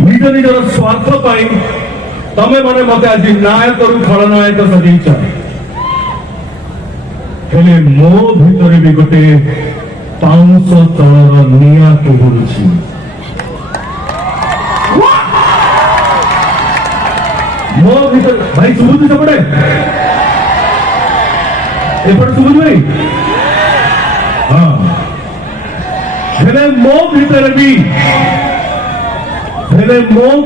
निज निजर स्वार्थ पाई तमे माने मते आज नायक रु खलनायक सजैछ हेले मो भितर भी गोटे 500 तलर निया कुहुरुछि मो भीतर भाई सुबुज सेपटे एपटे सुबुज भाई हाँ हेले मो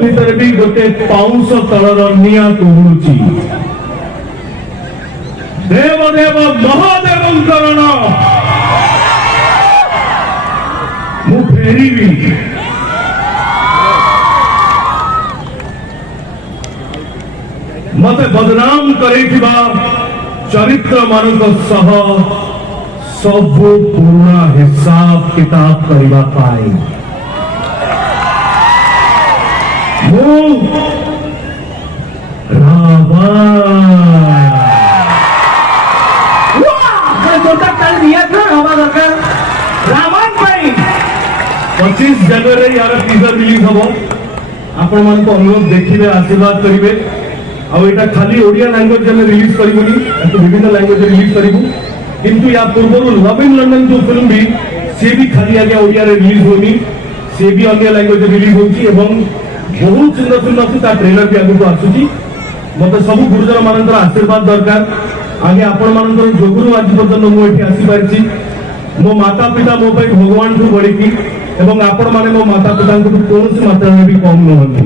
भीतर भी गोटे 500 तलर निया कुहुरुछि देव देव महादेव करण मु फेरिबी मते बदनाम करेथिबा चरित्र मानक सह सब पूरा हिसाब किताब करबा पाई मु रावण 25 जनवरी यार टीजर रिलीज हम आपण मान अनुरोध देखिए आशीर्वाद करेंगे आटा खाली ओडिया लैंग्वेज में रिलीज करूनी विभिन्न लैंग्वेज रिलीज करूँ किंतु या पूर्व लव इन लंडन जो फिल्म भी सी भी खाली आगे ओडिया रिलीज होनी सी भी अन्य लैंग्वेज रिलीज होती बहुत सुंदर फिल्म अच्छी ट्रेलर भी आगे आसूची मत सब गुरुजन मान आशीर्वाद दरकार आगे आपण मान जोगुरु आज पर्यटन मुझे आसीपारी मो माता पिता मो भगवान ठू बढ़ी आपण मैंने मो माता पिता कौन मात्रा भी कम नुहति